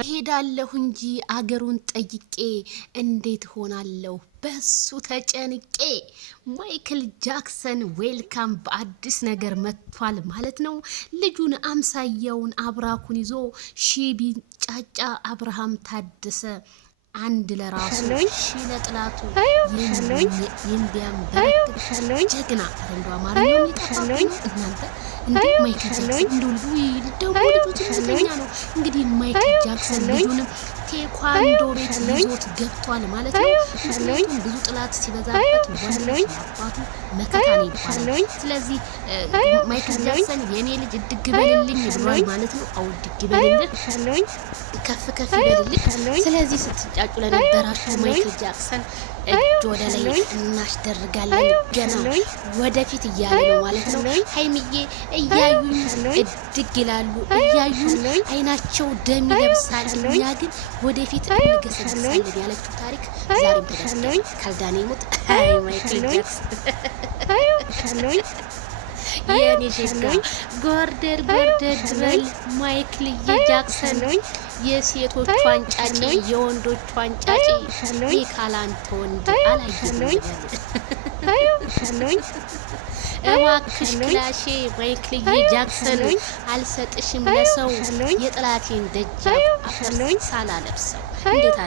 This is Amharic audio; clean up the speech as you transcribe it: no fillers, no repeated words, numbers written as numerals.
ሄዳለሁ እንጂ አገሩን ጠይቄ እንዴት ሆናለሁ በሱ ተጨንቄ። ማይክል ጃክሰን ዌልካም በአዲስ ነገር መጥቷል ማለት ነው። ልጁን አምሳያውን አብራኩን ይዞ ቢንጫጫ አብርሃም ታደሰ አንድ ለራሱ ሺ ለጥላቱ የሚያንበረክክ ጀግና። እንዶ አማርኛው ይጠፋል እናንተ እንዴ! ማይክል ጃክሰን እንደው ልጁ ትክክለኛ ነው። እንግዲህ ማይክል ጃክሰን ልጁንም ቴኳንዶ ቤት ይዞት ገብቷል ማለት ነው። ምክንያቱም ብዙ ጥላት ሲበዛበት ወንዶች አባቱ መከታ ነው ይባላል። ስለዚህ ማይክል ጃክሰን የኔ ልጅ እድግ በልልኝ ብሏል ማለት ነው። አው እድግ በልልኝ ከፍ ከፍ ይበልልኝ። ስለዚህ ስትጫጩ ለነበራችሁ ማይክል ጃክሰን እጅ ወደ ላይ እናስደርጋለን ገና ወደፊት እያለ ነው ማለት ነው። ሀይሚዬ እያዩኝ እድግ ይላሉ፣ እያዩን አይናቸው ደም ይለብሳል። እኛ ግን ወደፊት እንገሰግሳለን ያለችው ታሪክ ዛሬም ተደርጓል። ካልዳኔ ሞት አይ ማይክል ጃክሰን የኔ ሸጋ ጎርደር በል ማይክል ጃክሰን የሴቶቹ አንጫጭ የወንዶቹ አንጫጭ ካላንተ ወንድ አላየሁም። እባክሽ ክላሼ ማይክል ጃክሰን አልሰጥሽም ለሰው የጥላቴን ደጃፍ አፈር ሳላለብሰው እንዴት